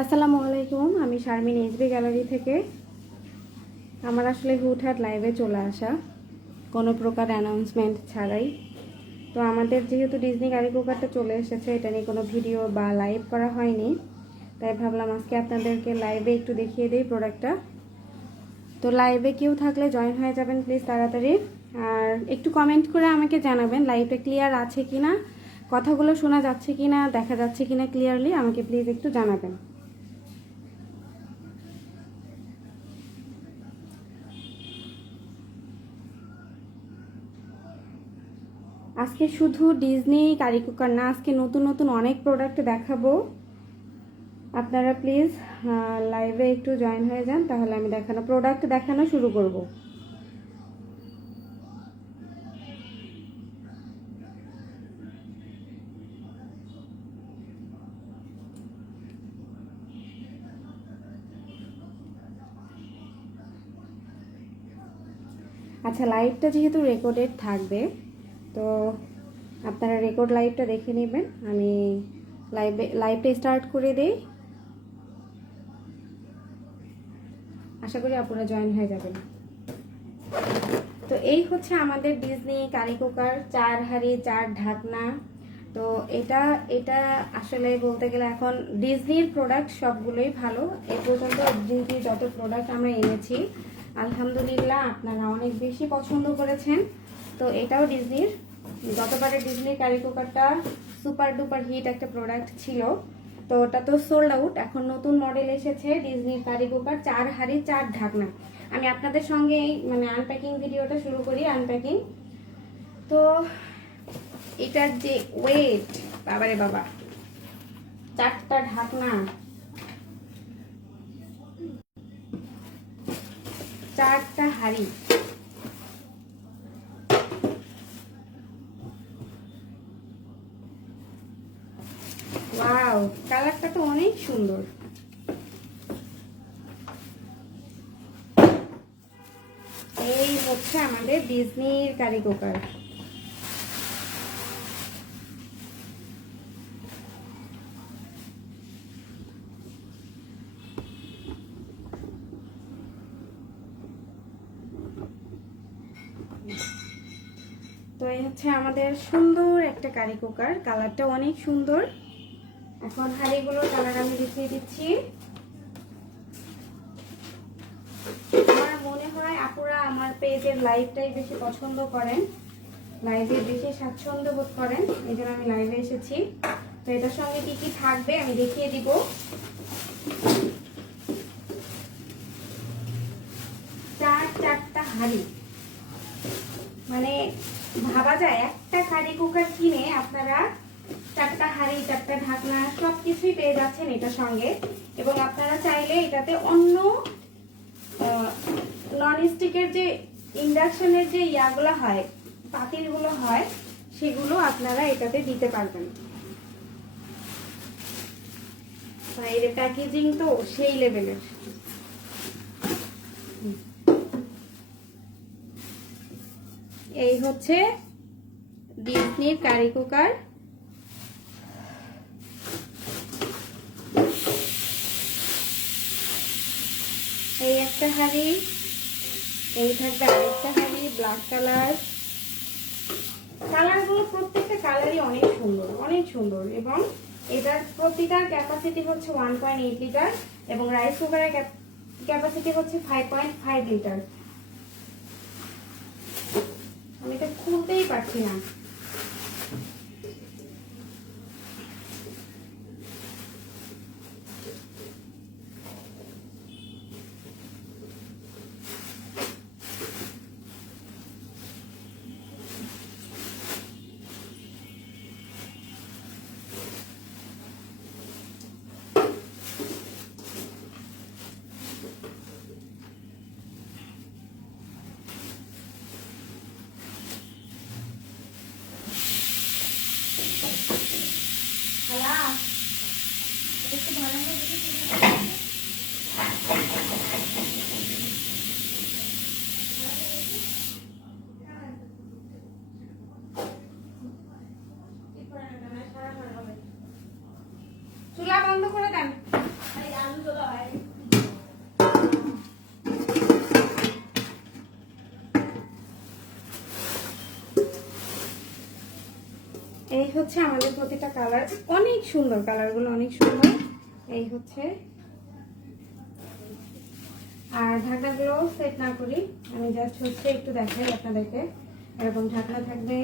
আসসালামু আলাইকুম। আমি শারমিন এইচবি গ্যালারি থেকে। আমার আসলে হুটহাট লাইভে চলে আসা, কোনো প্রকার অ্যানাউন্সমেন্ট ছাড়াই। তো আমাদের যেহেতু ডিজনি গাড়ি কুকারটা চলে এসেছে, এটা নিয়ে কোনো ভিডিও বা লাইভ করা হয়নি, তাই ভাবলাম আজকে আপনাদেরকে লাইভে একটু দেখিয়ে দিই প্রোডাক্টটা। তো লাইভে কেউ থাকলে জয়েন হয়ে যাবেন প্লিজ তাড়াতাড়ি, আর একটু কমেন্ট করে আমাকে জানাবেন লাইভটা ক্লিয়ার আছে কি না, কথাগুলো শোনা যাচ্ছে কি না, দেখা যাচ্ছে কি না ক্লিয়ারলি, আমাকে প্লিজ একটু জানাবেন। আজকে শুধু ডিজনি কারি কুকার না, আজকে নতুন নতুন অনেক প্রোডাক্ট দেখাবো। আপনারা প্লিজ লাইভে একটু জয়েন হয়ে যান, তাহলে আমি প্রোডাক্ট দেখানো শুরু করব। আচ্ছা, লাইভটা যেহেতু রেকর্ডেড থাকবে, তো আপনারা রেকর্ড লাইভটা দেখে নেবেন। আমি লাইভটা স্টার্ট করে দেই, আশা করি আপনারা জয়েন হয়ে যাবেন। তো এই হচ্ছে আমাদের ডিজনি কারি কুকার, 4 হাঁড়ি 4 ঢাকনা। তো এটা এটা আসলে বলতে গেলে এখন ডিজনির প্রোডাক্ট সবগুলোই ভালো। এ পর্যন্ত ডিজনির যত প্রোডাক্ট আমরা এনেছি আলহামদুলিল্লাহ আপনারা অনেক বেশি পছন্দ করেছেন। তো এটাও ডিজনির, গতবারে ডিজনির কারি কুকারটা সুপার ডুপার হিট একটা প্রোডাক্ট ছিল, তো ওটা তো সোল্ড আউট। এখন নতুন মডেল এসেছে ডিজনির কারি কুকার 4 হাঁড়ি 4 ঢাকনা। আমি আপনাদের সঙ্গে আনপ্যাকিং ভিডিওটা শুরু করি। আনপ্যাকিং, তো এটার যে ওয়েট, বাবারে বাবা, 4টা ঢাকনা, 4টা হাঁড়ি। ওয়াও, কালারটা তো অনেক সুন্দর। এই হচ্ছে আমাদের ডিজনির কারি কুকার। তো এই হচ্ছে আমাদের সুন্দর একটা কারি কুকার, কালারটা অনেক সুন্দর। এখন হাঁড়িগুলোর কালার আমি দেখিয়ে দিচ্ছি। আমার মনে হয় আপুরা আমার পেজের লাইভটাই বেশি পছন্দ করেন, লাইভে বেশি স্বাচ্ছন্দ্য বোধ করেন, এই জন্য আমি লাইভে এসেছি। তো এটার সঙ্গে কি কি থাকবে আমি দেখিয়ে দিব। চারটা হাঁড়ি, মানে ভাবা যায় একটা কারি কুকার কিনে আপনারা 4টা হাঁড়ি 4টা ঢাকনা সবকিছুই পেয়ে যাচ্ছেন এটার সঙ্গে। এবং আপনারা চাইলে এটাতে অন্য নন স্টিকের যে ইন্ডাকশনের যে ইয়াগুলো হয়, পাতিলগুলো হয়, সেগুলো আপনারা এটাতে দিতে পারবেন। এর প্যাকেজিং তো সেই লেভেলের। এই হচ্ছে ডিজনির কারি কুকার। এই একটা হাঁড়ি, এই থাকবে আরেকটা হাঁড়ি, ব্ল্যাক কালার। কালারগুলো প্রত্যেকটা কালারই অনেক সুন্দর, অনেক সুন্দর। এবং এটার প্রতিটার ক্যাপাসিটি হচ্ছে 1.8 লিটার এবং রাইস কুকারের ক্যাপাসিটি হচ্ছে 5.5 লিটার। আমি এটা খুলতেই পারছি না। চুলা বন্ধ করে দেন। এই হচ্ছে আমাদের প্রতিটা কালার, অনেক সুন্দর, কালারগুলো অনেক সুন্দর। এই হচ্ছে, আর ঢাকনাগুলো সেট না করি, আমি জাস্ট হচ্ছে একটু দেখাই আপনাদেরকে। এরকম ঢাকনা থাকবে,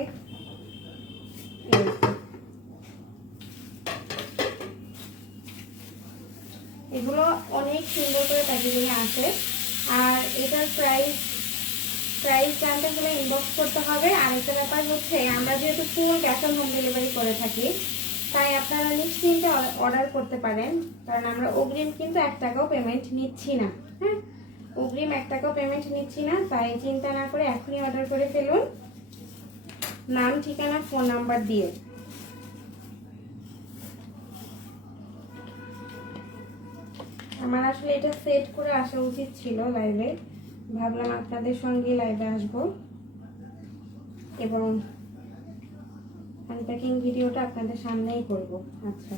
এগুলো অনেক সুন্দর করে প্যাকেজিংয়ে আসে। আর এটার প্রাইস জানতে হলে ইনবক্স করতে হবে। আর একটা ব্যাপার হচ্ছে, আমরা যেহেতু full cash on home delivery করে থাকি, তাই আপনারা নিশ্চিন্তে অর্ডার করতে পারেন, কারণ আমরা অগ্রিম কিন্তু 1 টাকাও পেমেন্ট নিচ্ছি না। হ্যাঁ, অগ্রিম 1 টাকাও পেমেন্ট নিচ্ছি না, তাই চিন্তা না করে এখনই অর্ডার করে ফেলুন, নাম, ঠিকানা, ফোন নাম্বার দিয়ে। আমার আসলে এটা সেট করে আসা উচিত ছিল লাইভে, ভাবলাম আপনাদের সঙ্গে লাইভে আসবো এবং আনপ্যাকিং ভিডিওটা আপনাদের সামনেই করব। আচ্ছা,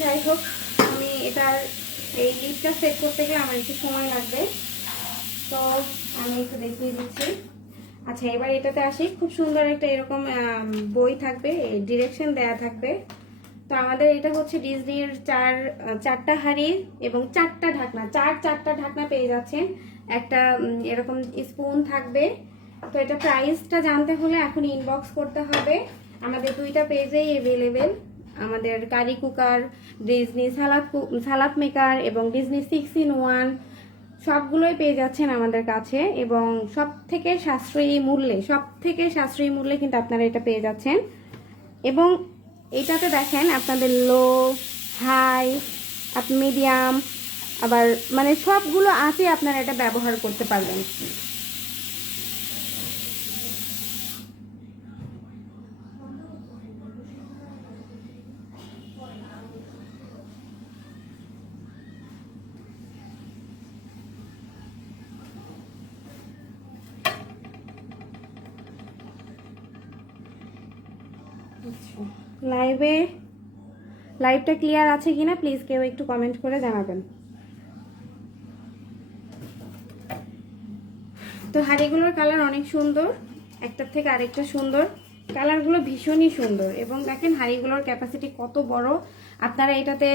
যাই হোক, আমি এটার এই লিপটা সেট করতে গেলে আমার একটু সময় লাগবে, তো আমি একটু দেখিয়ে দিচ্ছি। আচ্ছা, এবার এটাতে আসি। খুব সুন্দর একটা এরকম বই থাকবে, ডিরেকশন দেয়া থাকবে। তো আমাদের এটা হচ্ছে ডিজনির চারটা হাঁড়ি এবং 4টা ঢাকনা, চারটা ঢাকনা পেয়ে যাচ্ছেন। একটা এরকম স্পুন থাকবে। তো এটা প্রাইসটা জানতে হলে এখন ইনবক্স করতে হবে। আমাদের 2টা পেজেই অ্যাভেলেবেল, আমাদের কারি কুকার, ডিজনি সালাদ মেকার এবং ডিজনি 6-in-1 সবগুলোই পেয়ে যাচ্ছেন আমাদের কাছে, এবং সব থেকে সাশ্রয়ী মূল্যে কিন্তু আপনারা এটা পেয়ে যাচ্ছেন। এবং এটাতে দেখেন আপনাদের লো, হাই, মিডিয়াম, আবার মানে সবগুলো আছে, আপনারা এটা ব্যবহার করতে পারবেন। লাইভটা ক্লিয়ার আছে কিনা প্লিজ কেউ একটু কমেন্ট করে জানাবেন। তো হাঁড়িগুলোর কালার অনেক সুন্দর, একটার থেকে আরেকটা সুন্দর, কালারগুলো ভীষণই সুন্দর। এবং দেখেন হাঁড়িগুলোর ক্যাপাসিটি কত বড়, আপনারা এটাতে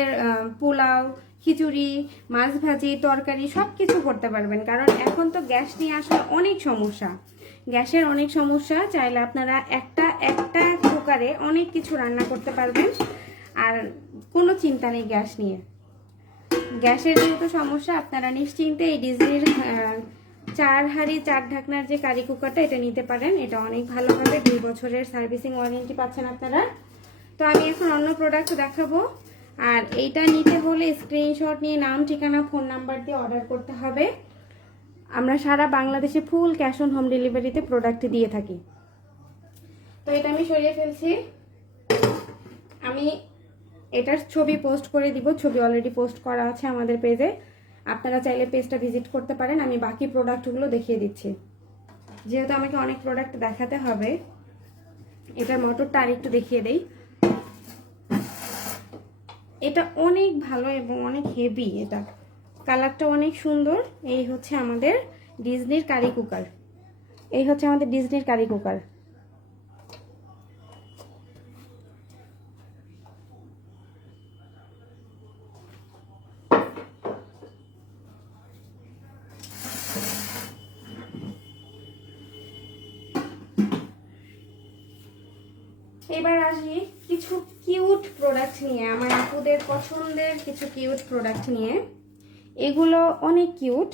পোলাও, খিচুড়ি, মাছ ভাজি, তরকারি সব কিছু করতে পারবেন। কারণ এখন তো গ্যাস নিয়ে আসলে অনেক সমস্যা, গ্যাসের অনেক সমস্যা। চাইলে আপনারা একটা কুকারে অনেক কিছু রান্না করতে পারবেন, আর কোনো চিন্তা নেই গ্যাস নিয়ে। গ্যাসের যেহেতু সমস্যা, আপনারা নিশ্চিন্তে এই ডিজনির 4 হাঁড়ি 4 ঢাকনার যে কারি কুকারটা, এটা নিতে পারেন। এটা অনেক ভালো হবে, 2 বছরের সার্ভিসিং ওয়ারেন্টি পাচ্ছেন আপনারা। তো আমি এখন অন্য প্রোডাক্ট দেখাবো। আর এইটা নিতে হলে স্ক্রিনশট নিয়ে নাম, ঠিকানা, ফোন নাম্বার দিয়ে অর্ডার করতে হবে। আমরা সারা বাংলাদেশে ফুল ক্যাশ অন হোম ডেলিভারিতে প্রোডাক্ট দিয়ে থাকি। তো এটা আমি সরিয়ে ফেলছি। আমি এটার ছবি পোস্ট করে দিব, ছবি অলরেডি পোস্ট করা আছে আমাদের পেজে, আপনারা চাইলে পেজটা ভিজিট করতে পারেন। আমি বাকি প্রোডাক্টগুলো দেখিয়ে দিচ্ছি, যেহেতু আমাকে অনেক প্রোডাক্ট দেখাতে হবে। এটার মোটরটা আরেকটু দেখিয়ে দেই। এটা অনেক ভালো এবং অনেক হেভি, এটা কালারটা অনেক সুন্দর। এই হচ্ছে আমাদের ডিজনির কারি কুকার, এবার আসি কিছু কিউট প্রোডাক্ট নিয়ে, আমার আপুদের পছন্দের কিছু কিউট প্রোডাক্ট নিয়ে। এগুলো অনেক কিউট।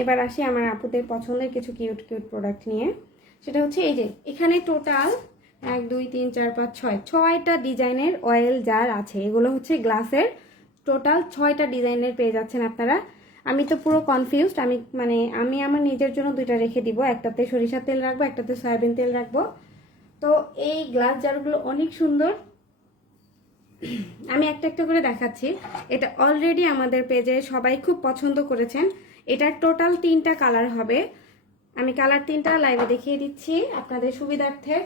এবার আসি আমার আপুদের পছন্দের কিছু কিউট প্রোডাক্ট নিয়ে। সেটা হচ্ছে এই যে এখানে টোটাল 1 2 3 4 5 6টা ডিজাইনের অয়েল জার আছে। এগুলো হচ্ছে গ্লাসের, টোটাল 6টা ডিজাইনের পেয়ে যাচ্ছেন আপনারা। আমি তো পুরো কনফিউজড, আমি আমার নিজের জন্য 2টা রেখে দিব, একটাতে সরিষার তেল রাখবো, একটাতে সয়াবিন তেল রাখবো। তো এই গ্লাস জারগুলো অনেক সুন্দর, আমি একটা একটা করে দেখাচ্ছি। এটা অলরেডি আমাদের পেজে সবাই খুব পছন্দ করেছেন। এটার টোটাল 3টা কালার হবে, আমি কালার 3টা লাইভে দেখিয়ে দিচ্ছি আপনাদের সুবিধার্থে।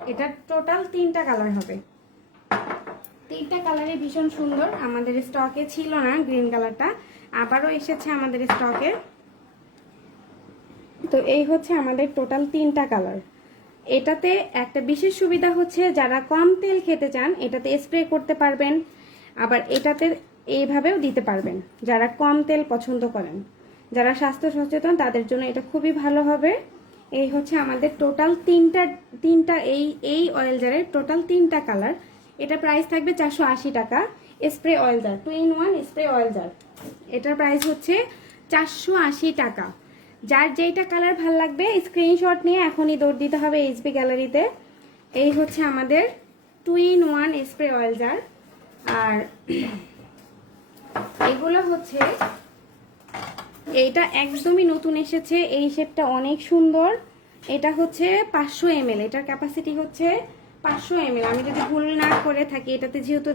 এটার টোটাল 3টা কালার হবে, 3টা কালারই ভীষণ সুন্দর। আমাদের স্টকে ছিল না গ্রিন কালারটা, আবারও এসেছে আমাদের স্টকে। তো এই হচ্ছে আমাদের টোটাল 3টা কালার। এটাতে একটা বিশেষ সুবিধা হচ্ছে যারা কম তেল খেতে চান এটাতে স্প্রে করতে পারবেন, আবার এটাতে এইভাবেও দিতে পারবেন। যারা কম তেল পছন্দ করেন, যারা স্বাস্থ্য সচেতন তাদের জন্য এটা খুবই ভালো হবে। এই হচ্ছে আমাদের টোটাল তিনটা এই অয়েল জারের টোটাল 3টা কালার। এটা প্রাইস থাকবে 480 টাকা। Spray oil jar, 2-in-1 spray oil jar, এটার প্রাইস হচ্ছে 480 টাকা। যার যেইটা কালার ভাল লাগবে স্ক্রিনশট নিয়ে এখনই দৌড় দিতে হবে এইচবি গ্যালারিতে। এই হচ্ছে আমাদের 2-in-1 স্প্রে অয়েল জার। আর এগুলো হচ্ছে, এইটা একদমই নতুন এসেছে, এই শেপটা অনেক সুন্দর। এটা হচ্ছে 500 ml, এটার ক্যাপাসিটি হচ্ছে 500 ml। আমি যদি ভুল না করে থাকি, এটাতে যেহেতু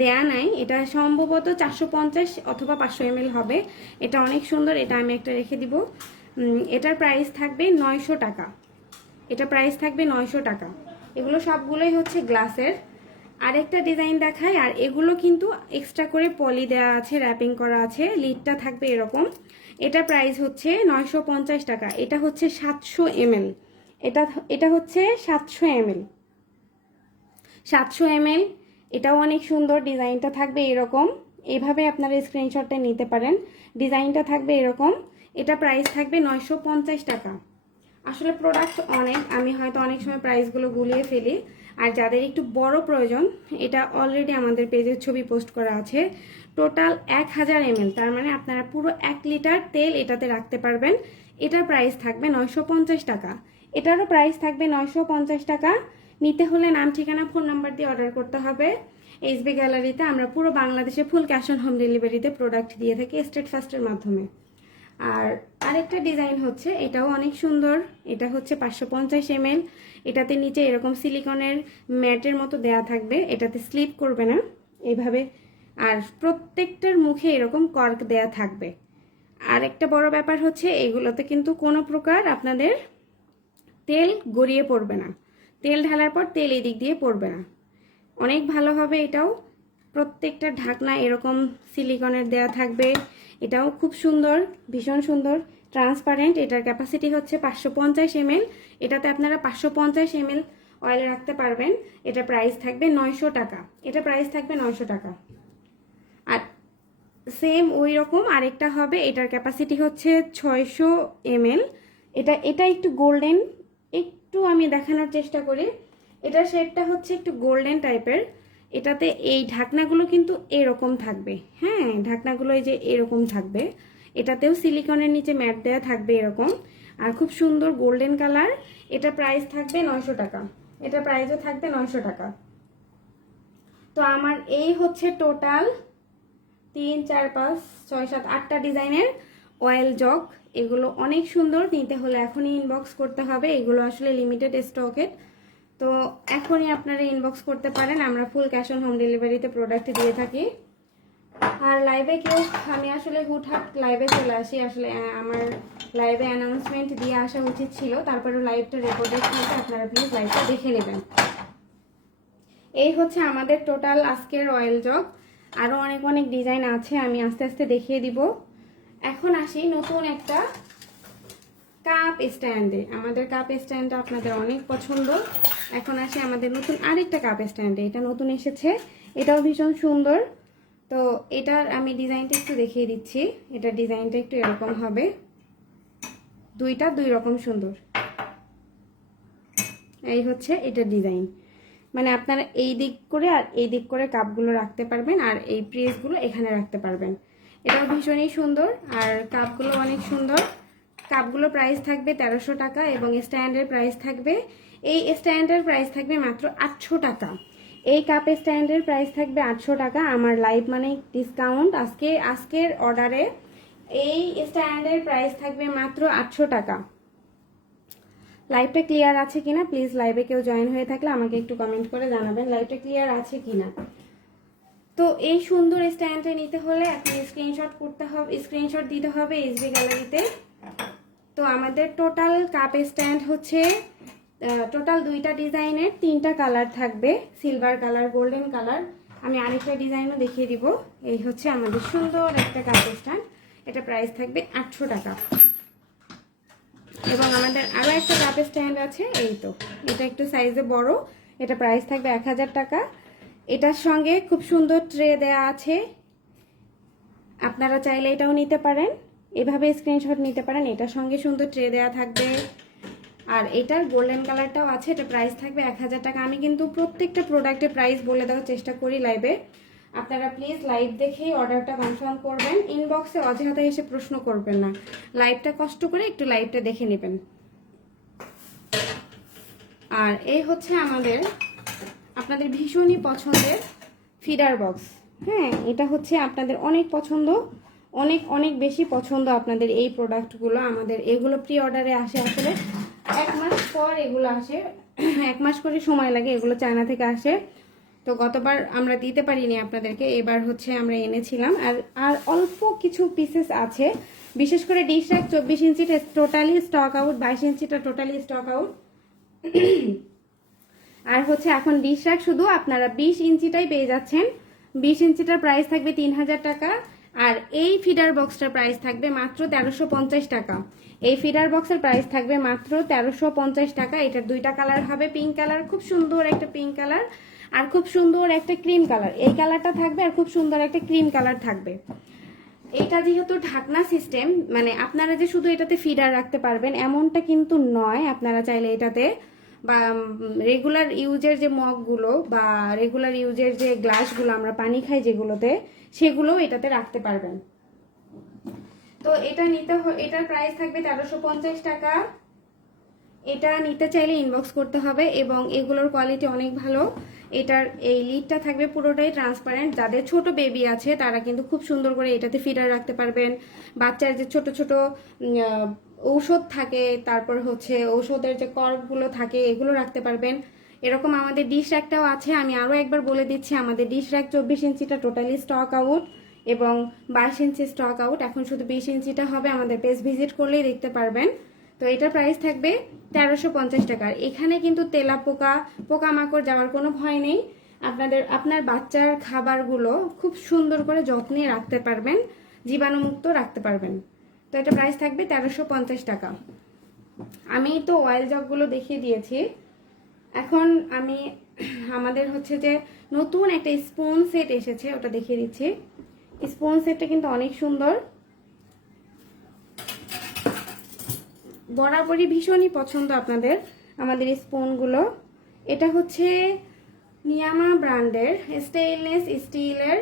দেয়া নাই, এটা সম্ভবত 450 অথবা 500 ml হবে। এটা অনেক সুন্দর, এটা আমি একটা রেখে দিব। এটার প্রাইস থাকবে 900 টাকা। এটা প্রাইস থাকবে 900 টাকা। এগুলো সবগুলোই হচ্ছে গ্লাসের। আরেকটা ডিজাইন দেখাই, আর এগুলো কিন্তু এক্সট্রা করে পলি দেওয়া আছে, র্যাপিং করা আছে, লিডটা থাকবে এরকম। এটা প্রাইস হচ্ছে 950 টাকা। এটা হচ্ছে 700 ml, এটা হচ্ছে 700 ml, 700 ml। এটাও অনেক সুন্দর, ডিজাইনটা থাকবে এরকম। এইভাবে আপনারা স্ক্রিনশটটা নিতে পারেন, ডিজাইনটা থাকবে এরকম। এটা প্রাইস থাকবে 950 টাকা। আসলে প্রোডাক্ট অনেক, আমি হয়তো অনেক সময় প্রাইসগুলো গুলিয়ে ফেলি। আর যাদের একটু বড় প্রয়োজন, এটা অলরেডি আমাদের পেজের ছবি পোস্ট করা আছে। টোটাল 1000 ml, তার মানে আপনারা পুরো 1 লিটার তেল এটাতে রাখতে পারবেন। এটার প্রাইস থাকবে 950 টাকা। এটারও প্রাইস থাকবে 950 টাকা। নিতে হলে নাম, ঠিকানা, ফোন নাম্বার দিয়ে অর্ডার করতে হবে। এইচবি গ্যালারিতে আমরা পুরো বাংলাদেশে ফুল ক্যাশ অন হোম ডেলিভারিতে প্রোডাক্ট দিয়ে থাকি স্টেট ফাস্টের মাধ্যমে। আর আরেকটা ডিজাইন হচ্ছে, এটাও অনেক সুন্দর। এটা হচ্ছে 550 ml। এটাতে নিচে এরকম সিলিকনের ম্যাটের মতো দেয়া থাকবে, এটাতে স্লিপ করবে না এইভাবে। আর প্রত্যেকটার মুখে এরকম কর্ক দেয়া থাকবে। আর একটা বড় ব্যাপার হচ্ছে, এগুলোতে কিন্তু কোনো প্রকার আপনাদের তেল গড়িয়ে পড়বে না, তেল ঢালার পর তেল এদিক দিয়ে পড়বে না। অনেক ভালো হবে এটাও। প্রত্যেকটা ঢাকনা এরকম সিলিকনের দেয়া থাকবে। এটাও খুব সুন্দর, ভীষণ সুন্দর, ট্রান্সপারেন্ট। এটার ক্যাপাসিটি হচ্ছে 550 ml। এটাতে আপনারা 550 ml অয়েল রাখতে পারবেন। এটা প্রাইস থাকবে 900 টাকা। এটা প্রাইস থাকবে 900 টাকা। আর সেম ওই রকম আরেকটা হবে, এটার ক্যাপাসিটি হচ্ছে 600 ml। এটা একটু গোল্ডেন, একটু আমি দেখানোর চেষ্টা করি। এটার শেপটা হচ্ছে একটু গোল্ডেন টাইপের। এটাতে এই ঢাকনাগুলো কিন্তু এরকম থাকবে, হ্যাঁ, ঢাকনাগুলো এই যে এরকম থাকবে। এটাতেও সিলিকনের নিচে ম্যাট দেওয়া থাকবে এরকম, আর খুব সুন্দর গোল্ডেন কালার। এটা প্রাইস থাকবে 900 টাকা। এটা প্রাইসও থাকবে 900 টাকা। তো আমার এই হচ্ছে টোটাল 3, 4, 5, 6, 7, 8টা ডিজাইনের অয়েল জগ। এগুলো অনেক সুন্দর, নিতে হলে এখনই ইনবক্স করতে হবে। এগুলো আসলে লিমিটেড স্টকের, তো এখনই আপনারা ইনবক্স করতে পারেন। আমরা ফুল ক্যাশ অন হোম ডেলিভারিতে প্রোডাক্ট দিয়ে থাকি। আর লাইভে কেউ, আমি আসলে হুটহাট লাইভে চলে আসি, আসলে আমার লাইভে অ্যানাউন্সমেন্ট দিয়ে আসা উচিত ছিল, তারপরে লাইভটা রেকর্ডেড থাকে, আপনারা প্লিজ লাইভটা দেখে নেবেন। এই হচ্ছে আমাদের টোটাল আজকের অয়েল জগ। আরও অনেক অনেক ডিজাইন আছে, আমি আস্তে আস্তে দেখিয়ে দিব। এখন আসি নতুন একটা কাপ স্ট্যান্ডে। আমাদের কাপ স্ট্যান্ডটা আপনাদের অনেক পছন্দ। এখন আসি আমাদের নতুন আরেকটা কাপ স্ট্যান্ডে। এটা নতুন এসেছে, এটাও ভীষণ সুন্দর। তো এটার আমি ডিজাইনটা একটু দেখিয়ে দিচ্ছি। এটার ডিজাইনটা একটু এরকম হবে, দুইটা দুই রকম সুন্দর। এই হচ্ছে এটার ডিজাইন, মানে আপনারা এই দিক করে আর এই দিক করে কাপগুলো রাখতে পারবেন, আর এই প্রেসগুলো এখানে রাখতে পারবেন। এটাও ভীষণই সুন্দর, আর কাপগুলো অনেক সুন্দর। কাপগুলো প্রাইস থাকবে 1300 টাকা, এবং স্ট্যান্ডের প্রাইস থাকবে, এই স্ট্যান্ডের প্রাইস থাকবে মাত্র 800 টাকা। এই কাপ স্ট্যান্ডের প্রাইস থাকবে 800 টাকা। আমার লাইভ মানে ডিসকাউন্ট। আজকের অর্ডারে এই স্ট্যান্ডের প্রাইস থাকবে মাত্র 800 টাকা। লাইভটা ক্লিয়ার আছে কিনা প্লিজ, লাইভে কেউ জয়েন হয়ে থাকলে আমাকে একটু কমেন্ট করে জানাবেন লাইভটা ক্লিয়ার আছে কিনা। তো এই সুন্দর স্ট্যান্ডটা নিতে হলে এখন স্ক্রিনশট করতে হবে, স্ক্রিনশট দিতে হবে এসবি গ্যালারিতে। তো আমাদের টোটাল কাপ স্ট্যান্ড হচ্ছে টোটাল 2টা ডিজাইনের 3টা কালার থাকবে, সিলভার কালার, গোল্ডেন কালার। আমি আরেকটা ডিজাইনও দেখিয়ে দিব। এই হচ্ছে আমাদের সুন্দর একটা কাপ স্ট্যান্ড, এটা প্রাইস থাকবে 800 টাকা। এবং আমাদের আরও একটা কাপ স্ট্যান্ড আছে, এই তো এটা একটু সাইজে বড়, এটা প্রাইস থাকবে 1000 টাকা। এটার সঙ্গে খুব সুন্দর ট্রে দেয়া আছে, আপনারা চাইলে এটাও নিতে পারেন, এভাবে স্ক্রিনশট নিতে পারেন। এটার সঙ্গে সুন্দর ট্রে দেয়া থাকবে। আর এটার গোল্ডেন কালারটাও আছে, এটা প্রাইস থাকবে 1000 টাকা। আমি কিন্তু প্রত্যেকটা প্রোডাক্টের প্রাইস বলে দেওয়ার চেষ্টা করি লাইভে, আপনারা প্লিজ লাইভ দেখেই অর্ডারটা কনফার্ম করবেন। ইনবক্সে অযথা এসে প্রশ্ন করবেন না, লাইভটা কষ্ট করে একটু লাইভটা দেখে নেবেন। আর এই হচ্ছে আমাদের আপনাদের ভীষণই পছন্দের ফিডার বক্স। হ্যাঁ, এটা হচ্ছে আপনাদের অনেক পছন্দ, অনেক অনেক বেশি পছন্দ আপনাদের এই প্রোডাক্টগুলো। আমাদের এগুলো প্রি অর্ডারে আসে, আসলে 1 মাস পর এগুলো আসে, 1 মাস করে সময় লাগে, এগুলো চায়না থেকে আসে। তো গতবার আমরা দিতে পারিনি আপনাদেরকে, এবার হচ্ছে আমরা এনেছিলাম। আর অল্প কিছু পিসেস আছে, বিশেষ করে ডিশ র্যাক 24 ইঞ্চিটা টোটালি স্টক আউট, 22 ইঞ্চিটা টোটালি স্টক আউট। আর হচ্ছে এখন ডিশ র্যাক শুধু আপনারা 20 ইঞ্চিটাই পেয়ে যাচ্ছেন। 20 ইঞ্চিটার প্রাইস থাকবে 3000 টাকা। আর এই ফিডার বক্সটার প্রাইস থাকবে মাত্র 1350 টাকা। এই ফিডার বক্সের প্রাইস থাকবে মাত্র 1350 টাকা। এটার 2টা কালার হবে, পিঙ্ক কালার, খুব সুন্দর একটা পিঙ্ক কালার, আর খুব সুন্দর একটা ক্রিম কালার। এই কালারটা থাকবে, আর খুব সুন্দর একটা ক্রিম কালার থাকবে। এটা যেহেতু ঢাকনা সিস্টেম, মানে আপনারা যে শুধু এটাতে ফিডার রাখতে পারবেন এমনটা কিন্তু নয়। আপনারা চাইলে এটাতে বা রেগুলার ইউজের যে মগগুলো বা রেগুলার ইউজের যে গ্লাসগুলো আমরা পানি খাই যেগুলোতে, সেগুলো এটাতে রাখতে পারবেন। তো এটা এটার প্রাইস থাকবে 1350 টাকা। এটা নিতে চাইলে ইনবক্স করতে হবে, এবং এগুলোর কোয়ালিটি অনেক ভালো। এটার এই লিডটা থাকবে পুরোটাই ট্রান্সপারেন্ট। যাদের ছোট বেবি আছে তারা কিন্তু খুব সুন্দর করে এটাতে ফিডার রাখতে পারবেন। বাচ্চার যে ছোট ছোট ঔষধ থাকে, তারপর হচ্ছে ঔষধের যে কর্কগুলো থাকে, এগুলো রাখতে পারবেন। এরকম আমাদের ডিশ র্যাকটাও আছে। আমি আরও একবার বলে দিচ্ছি, আমাদের ডিশ র্যাক 24 ইঞ্চিটা টোটালি স্টক আউট এবং 22 ইঞ্চি স্টক আউট। এখন শুধু 20 ইঞ্চিটা হবে, আমাদের পেজ ভিজিট করলেই দেখতে পারবেন। তো এটার প্রাইস থাকবে 1350 টাকা। এখানে কিন্তু তেলা পোকা পোকামাকড় যাওয়ার কোনো ভয় নেই। আপনার বাচ্চার খাবারগুলো খুব সুন্দর করে যত্নে রাখতে পারবেন, জীবাণুমুক্ত রাখতে পারবেন। তো এটা প্রাইস থাকবে 1350 টাকা। আমি তো অয়েল জগগুলো দেখিয়ে দিয়েছি। এখন আমি আমাদের হচ্ছে যে নতুন একটা স্পুন সেট এসেছে, ওটা দেখিয়ে দিচ্ছি। স্পুন সেটটা কিন্তু অনেক সুন্দর, বরাবরই ভীষণই পছন্দ আপনাদের আমাদের স্পুনগুলো। এটা হচ্ছে নিয়ামা ব্র্যান্ডের স্টেইনলেস স্টিলের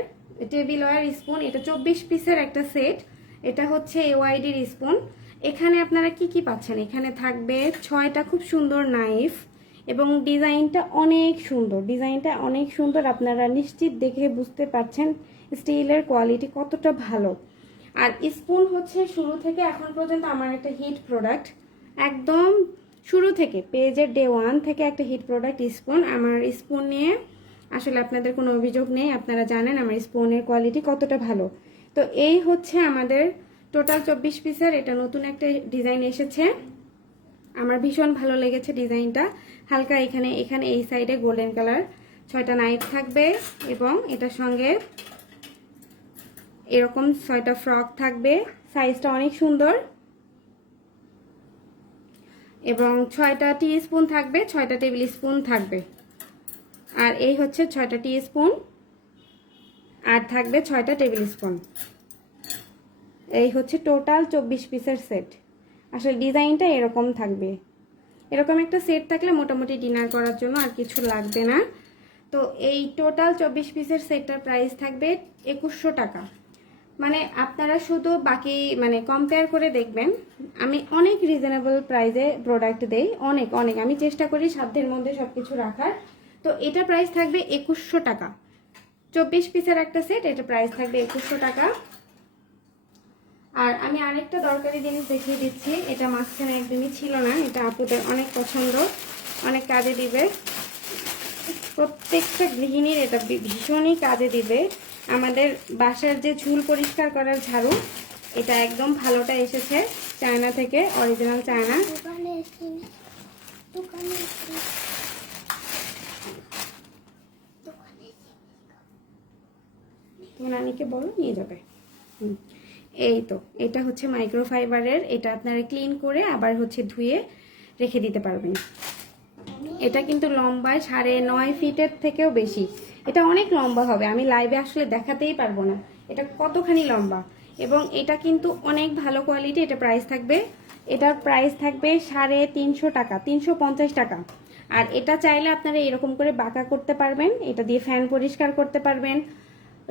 টেবিলওয়্যার স্পুন। এটা 24 পিসের একটা সেট। এটা হচ্ছে এওয়াইডির স্পুন। এখানে আপনারা কি কি পাচ্ছেন, এখানে থাকবে 6টা খুব সুন্দর নাইফ, এবং ডিজাইনটা অনেক সুন্দর, ডিজাইনটা অনেক সুন্দর। আপনারা নিশ্চিত দেখে বুঝতে পারছেন স্টিলের কোয়ালিটি কতটা ভালো। আর স্পুন হচ্ছে শুরু থেকে এখন পর্যন্ত আমার একটা হিট প্রোডাক্ট, একদম শুরু থেকে পেজের ডে 1 থেকে একটা হিট প্রোডাক্ট স্পুন। আমার স্পুন নিয়ে আসলে আপনাদের কোনো অভিযোগ নেই, আপনারা জানেন আমার স্পুনের কোয়ালিটি কতটা ভালো। তো এই হচ্ছে আমাদের টোটাল 24 পিসের এটা নতুন একটা ডিজাইন এসেছে, আমার ভীষণ ভালো লেগেছে ডিজাইনটা। হালকা এখানে এই সাইডে গোল্ডেন কালার 6টা নাইফ থাকবে, এবং এটার সঙ্গে এরকম 6টা ফ্রক থাকবে। সাইজটা অনেক সুন্দর, এবং 6টা টি স্পুন থাকবে, 6টা টেবিল স্পুন থাকবে। আর এই হচ্ছে 6টা টি স্পুন, আর থাকবে 6টা টেবিল স্পুন। এই হচ্ছে টোটাল 24 পিসের সেট। আসলে ডিজাইনটা এরকম থাকবে। এরকম একটা সেট থাকলে মোটামুটি ডিনার করার জন্য আর কিছু লাগবে না। তো এই টোটাল 24 পিসের সেটটার প্রাইস থাকবে 2100 টাকা। মানে আপনারা শুধু বাকি মানে কম্পেয়ার করে দেখবেন, আমি অনেক রিজনেবল প্রাইসে প্রোডাক্ট দেই, অনেক অনেক আমি চেষ্টা করি সাধ্যের মধ্যে সব কিছু রাখার। তো এটা প্রাইস থাকবে 2100 টাকা। 24 পিসের একটা সেট, এটা প্রাইস থাকবে 2100 টাকা। আর আমি আরেকটা দরকারি জিনিস দেখিয়ে দিচ্ছি, এটা মাঝখানে একদমই ছিল না, এটা আপুদের অনেক পছন্দ, অনেক কাজে দিবে, প্রত্যেকটা গৃহিণীর এটা ভীষণই কাজে দিবে। আমাদের বাসার যে ঝুল পরিষ্কার করার ঝাড়ু, এটা একদম ভালোটা এসেছে চায়না থেকে, অরিজিনাল চায়না। তোমার নানিকে বলো নিয়ে যাবে। এই তো এটা হচ্ছে মাইক্রোফাইবারের, এটা আপনারা ক্লিন করে আবার হচ্ছে ধুয়ে রেখে দিতে পারবেন। এটা কিন্তু লম্বায় 9.5 ফিটের থেকেও বেশি, এটা অনেক লম্বা হবে, আমি লাইভে আসলে দেখাতেই পারবো না এটা কতখানি লম্বা। এবং এটা কিন্তু অনেক ভালো কোয়ালিটি। এটা প্রাইস থাকবে, এটার প্রাইস থাকবে 350 টাকা, 350 টাকা। আর এটা চাইলে আপনারা এরকম করে বাঁকা করতে পারবেন, এটা দিয়ে ফ্যান পরিষ্কার করতে পারবেন।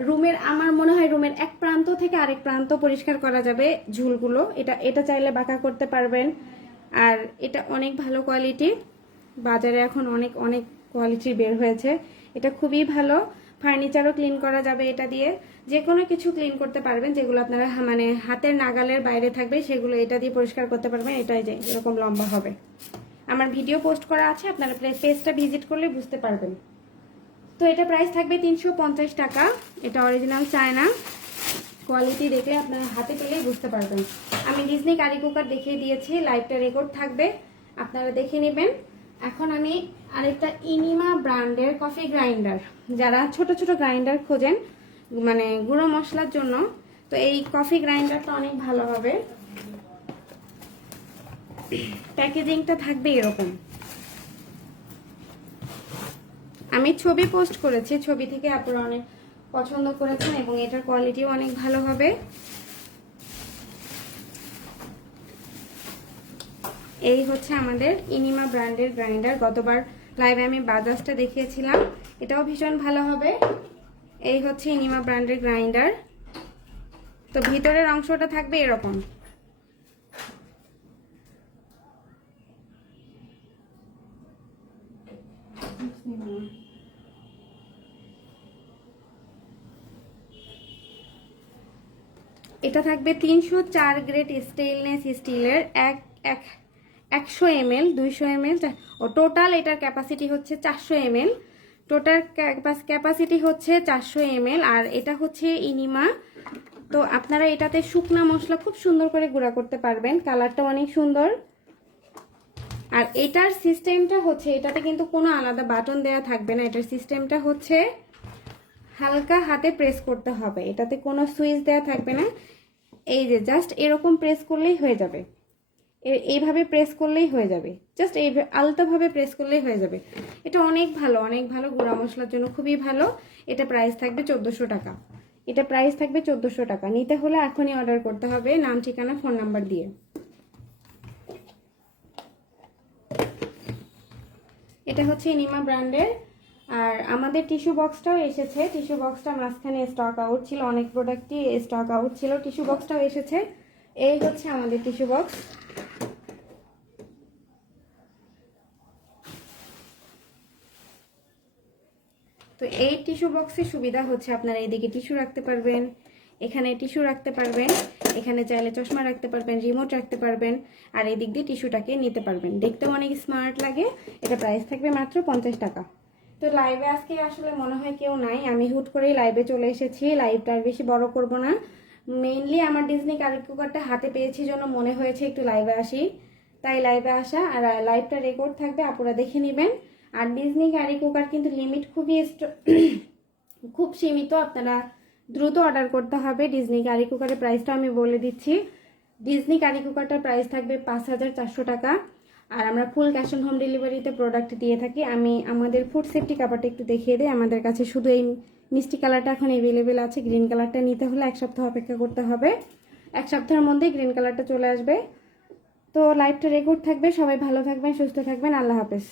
রুমের, আমার মনে হয় রুমের এক প্রান্ত থেকে আরেক প্রান্ত পরিষ্কার করা যাবে ঝুলগুলো, এটা চাইলে বাঁকা করতে পারবেন। আর এটা অনেক ভালো কোয়ালিটি, বাজারে এখন অনেক অনেক কোয়ালিটির বের হয়েছে, এটা খুবই ভালো। ফার্নিচারও ক্লিন করা যাবে এটা দিয়ে, যে কোনো কিছু ক্লিন করতে পারবেন যেগুলো আপনারা মানে হাতের নাগালের বাইরে থাকবে, সেগুলো এটা দিয়ে পরিষ্কার করতে পারবেন। এটাই যে এরকম লম্বা হবে, আমার ভিডিও পোস্ট করা আছে, আপনারা পেজটা ভিজিট করলে বুঝতে পারবেন। তো এটা প্রাইস থাকবে 350 টাকা, এটা অরিজিনাল চায়না, কোয়ালিটি দেখলে আপনারা হাতে পেলেই বুঝতে পারবেন। আমি ডিজনি কারি কুকার দেখিয়ে দিয়েছি, লাইভটা রেকর্ড থাকবে, আপনারা দেখে নেবেন। এখন আমি আরেকটা ইনিমা ব্র্যান্ডের কফি গ্রাইন্ডার, যারা ছোট ছোট গ্রাইন্ডার খোঁজেন মানে গুঁড়ো মশলার জন্য, তো এই কফি গ্রাইন্ডারটা অনেক ভালো হবে। প্যাকেজিংটা থাকবে এরকম, আমি ছবি পোস্ট করেছি, ছবি থেকে আপনারা অনেক পছন্দ করেছেন এবং এটার কোয়ালিটিও অনেক ভালো হবে। এই হচ্ছে আমাদের ইনিমা ব্র্যান্ডের গ্রাইন্ডার, গতবার লাইভে আমি বাজাজটা দেখিয়েছিলাম, এটাও ভীষণ ভালো হবে। এই হচ্ছে ইনিমা ব্র্যান্ডের গ্রাইন্ডার, তো ভিতরের অংশটা থাকবে এরকম। এটা থাকবে 304 গ্রেড স্টেইনলেস স্টিলের, 100 ml, 200 ml ও টোটাল এটার ক্যাপাসিটি হচ্ছে 400 ml, টোটাল ক্যাপাসিটি হচ্ছে 400 ml। আর এটা হচ্ছে ইনিমা, তো আপনারা এটাতে শুকনা মশলা খুব সুন্দর করে গুঁড়া করতে পারবেন, কালারটা অনেক সুন্দর। আর এটার সিস্টেমটা হচ্ছে, এটাতে কিন্তু কোনো আলাদা বাটন দেয়া থাকবে না, এটার সিস্টেমটা হচ্ছে হালকা হাতে প্রেস করতে হবে, এটাতে কোনো সুইচ দেয়া থাকবে না। এই যে জাস্ট এরকম প্রেস করলেই হয়ে যাবে, এইভাবে প্রেস করলেই হয়ে যাবে, জাস্ট এই আলতোভাবে প্রেস করলেই হয়ে যাবে। এটা অনেক ভালো, অনেক ভালো, গুঁড়া মশলার জন্য খুবই ভালো। এটা প্রাইস থাকবে 1400 টাকা, এটা প্রাইস থাকবে 1400 টাকা। নিতে হলে এখনই অর্ডার করতে হবে, নাম ঠিকানা ফোন নাম্বার দিয়ে। এটা হচ্ছে ইনিমা ব্র্যান্ডের। আর আমাদের টিস্যু বক্সটাও এসেছে, টিস্যু বক্সটা মাঝখানে স্টক আউট ছিল, অনেক প্রোডাক্টই স্টক আউট ছিল, টিস্যু বক্সটাও এসেছে। এই হচ্ছে আমাদের টিস্যু বক্স, তো এই টিস্যু বক্সের সুবিধা হচ্ছে আপনারা এইদিকে টিস্যু রাখতে পারবেন, এখানে টিস্যু রাখতে পারবেন, এখানে চাইলে চশমা রাখতে পারবেন, রিমোট রাখতে পারবেন, আর এই দিক দিয়ে টিস্যুটাকে নিতে পারবেন, দেখতেও অনেক স্মার্ট লাগে। এটা প্রাইস থাকবে মাত্র 50 টাকা। তো লাইভে আজকে আসলে মনে হয় কেউ নাই, আমি হুট করেই লাইভে চলে এসেছি, লাইভটা আর বেশি বড় করব না। মেইনলি আমার ডিজনি কারি কুকারটা হাতে পেয়েছি জন্য মনে হয়েছে একটু লাইভে আসি, তাই লাইভে আসা। আর লাইভটা রেকর্ড থাকবে, আপনারা দেখে নেবেন। আর ডিজনি কারি কুকার কিন্তু লিমিট খুব সীমিত, আপনারা দ্রুত অর্ডার করতে হবে। ডিজনি কারি কুকারের প্রাইসটা আমি বলে দিচ্ছি, ডিজনি কারি কুকারটার প্রাইস থাকবে 5400 টাকা। আর আমরা ফুল ক্যাশ অন হোম ডেলিভারিতে প্রোডাক্ট দিয়ে থাকি। আমি আমাদের ফুড সেফটি কাভারটা একটু দেখিয়ে দিই। আমাদের কাছে শুধু এই মিষ্টি কালারটা এখন অ্যাভেলেবেল আছে, গ্রিন কালারটা নিতে হলে 1 সপ্তাহ অপেক্ষা করতে হবে, 1 সপ্তাহের মধ্যেই গ্রিন কালারটা চলে আসবে। তো লাইভটা রেকর্ড থাকবে, সবাই ভালো থাকবেন, সুস্থ থাকবেন, আল্লাহ হাফেজ।